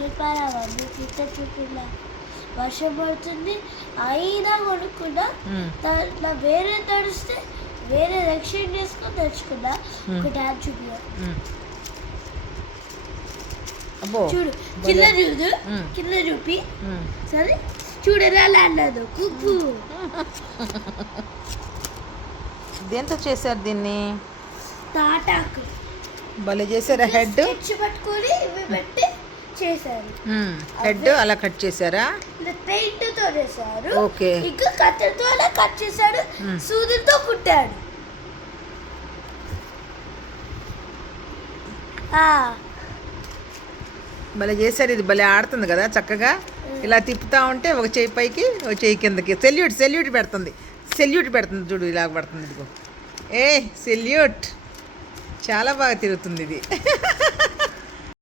రూపాయలు అవన్నీ తిట్టకుండా వర్షం పడుతుంది అయినా కొనుక్కున్నా. దాంట్లో వేరే తడిస్తే వేరే ఎక్స్చేంజ్ చేసుకొని తెచ్చుకున్నా. ఒక ట్యాబ్ చూపియా చూడు, కింద చూపి సరే చూడు ఎలా అన్నది కుప్పు. దేంతో చేశారు దీన్ని? తాటాకు భలే చేశారా? హెడ్ పట్టుకొని ఇవి పెట్టి చేశారు. హెడ్ అలా కట్ చేశారా? పెయింట్ తో చేశారు. ఓకే. ఇంకా కత్తెరతో అలా కట్ చేశాడు, సూదితో కుట్టాడు. భలే చేశారు. ఇది భలే ఆడుతుంది కదా చక్కగా. ఇలా తిప్పుతా ఉంటే ఒక చెయ్యి పైకి ఒక చెయ్యి కిందకి. సెల్యూట్ పెడుతుంది చూడు, ఇలా పడుతుంది. ఇదిగో సెల్యూట్. చాలా బాగా తిరుగుతుంది ఇది.